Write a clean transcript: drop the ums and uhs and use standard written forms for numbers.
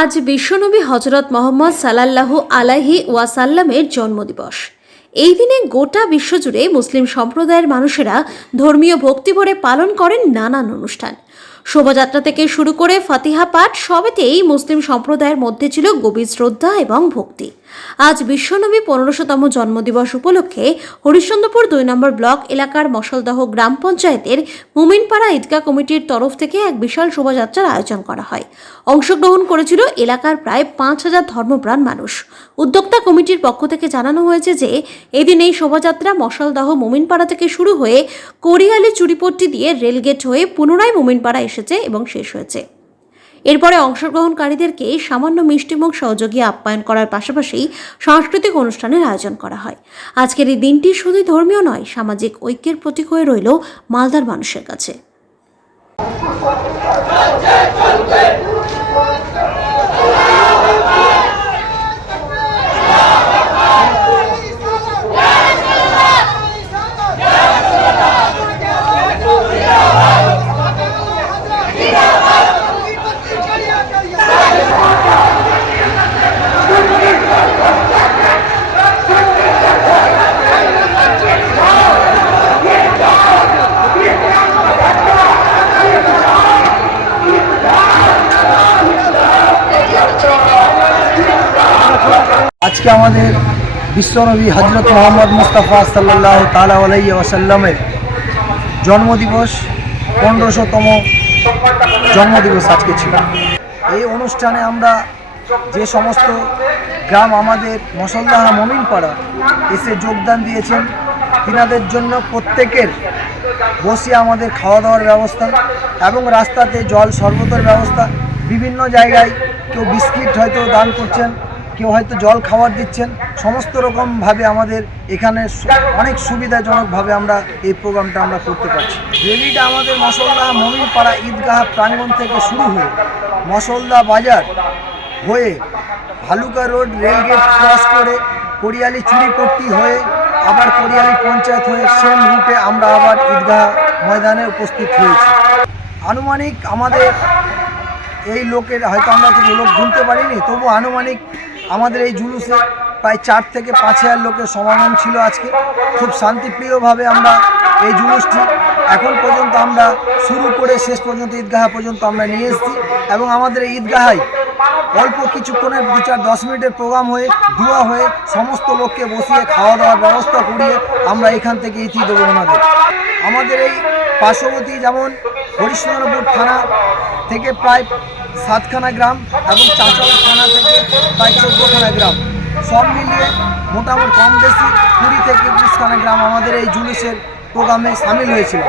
আজ বিশ্বনবী হজরত মোহাম্মদ সাল্লাল্লাহু আলাইহি ওয়াসাল্লামের জন্মদিবস। এই দিনে গোটা বিশ্বজুড়ে মুসলিম সম্প্রদায়ের মানুষেরা ধর্মীয় ভক্তিভরে পালন করেন নানান অনুষ্ঠান। শোভাযাত্রা থেকে শুরু করে ফাতিহা পাঠ সবেতেই মুসলিম সম্প্রদায়ের মধ্যে ছিল গভীর শ্রদ্ধা এবং ভক্তি। আজ বিশ্বনবী 1500তম জন্মদিবস উপলক্ষে হরিশ্চন্দ্রপুর 2 নম্বর ব্লক এলাকার মশলদহ গ্রাম পঞ্চায়েতের মুমিনপাড়া ঈদগাহ কমিটির তরফ থেকে এক বিশাল শোভাযাত্রার আয়োজন করা হয়। অংশগ্রহণ করেছিল এলাকার প্রায় 5000 ধর্মপ্রাণ মানুষ। উদ্যোক্তা কমিটির পক্ষ থেকে জানানো হয়েছে যে এদিন এই শোভাযাত্রা মশলদহ মুমিনপাড়া থেকে শুরু হয়ে কোরিয়ালি চুরিপট্টি দিয়ে রেলগেট হয়ে পুনরায় মুমিনপাড়া এসেছে এবং শেষ হয়েছে। এরপরে অংশগ্রহণকারীদেরকে সামান্য মিষ্টিমুখ সহযোগী আপ্যায়ন করার পাশাপাশি সাংস্কৃতিক অনুষ্ঠানের আয়োজন করা হয়। আজকের এই দিনটি শুধু ধর্মীয় নয়, সামাজিক ঐক্যের প্রতীক হয়ে রইল মালদার মানুষের কাছে। আজকে আমাদের বিশ্বনবী হজরত মোহাম্মদ মুস্তাফা সাল্লাল্লাহু তাআলা আলাইহি ওয়াসাল্লামের জন্মদিবস, 1500তম জন্মদিবস আজকে ছিল। এই অনুষ্ঠানে আমরা যে সমস্ত গ্রাম আমাদের মশলদাহা মুমিনপাড়া এসে যোগদান দিয়েছেন, তিনাদের জন্য প্রত্যেকের বসে আমাদের খাওয়া দাওয়ার ব্যবস্থা এবং রাস্তাতে জল শরবতের ব্যবস্থা, বিভিন্ন জায়গায় কেউ বিস্কিট হয়তো দান করছেন, কেউ হয়তো জল খাবার দিচ্ছেন। সমস্ত রকমভাবে আমাদের এখানে অনেক সুবিধাজনকভাবে আমরা এই প্রোগ্রামটা আমরা করতে পারছি। রেলিটা আমাদের মশলদা মুমিনপাড়া ঈদগাহ প্রাঙ্গণ থেকে শুরু হয়ে মশলদা বাজার হয়ে ভালুকা রোড রেলগেট ক্রস করে কোরিয়ালি চুরিপট্টি হয়ে আবার কোরিয়ালি পঞ্চায়েত হয়ে সেম রুটে আমরা আবার ঈদগাহ ময়দানে উপস্থিত হয়েছি। আনুমানিক আমাদের এই লোকের হয়তো আমরা কিছু লোক গুনতে পারিনি, তবু আনুমানিক আমাদের এই জুলুসে প্রায় 4 থেকে 5000 লোকের সমাগম ছিল। আজকে খুব শান্তিপ্রিয়ভাবে আমরা এই জুলুসটি এখন পর্যন্ত আমরা শুরু করে শেষ পর্যন্ত ঈদগাহ পর্যন্ত আমরা নিয়ে এসেছি এবং আমাদের এই ঈদগাহায় অল্প কিছুক্ষণের 2-10 মিনিটের প্রোগ্রাম হয়ে দোয়া হয়ে সমস্ত লোককে বসিয়ে খাওয়া দাওয়ার ব্যবস্থা করিয়ে আমরা এখান থেকে ইতি দেবো। আমাদের এই পার্শ্ববর্তী যেমন হরিশ্চন্দ্রপুর থানা থেকে প্রায় 7খানা গ্রাম এবং চাঁচল থানা থেকে প্রায় 14খানা গ্রাম, সব মিলিয়ে মোটামুটি কম বেশি 20 থেকে 21খানা গ্রাম আমাদের এই জুলুসের প্রোগ্রামে সামিল হয়েছিল।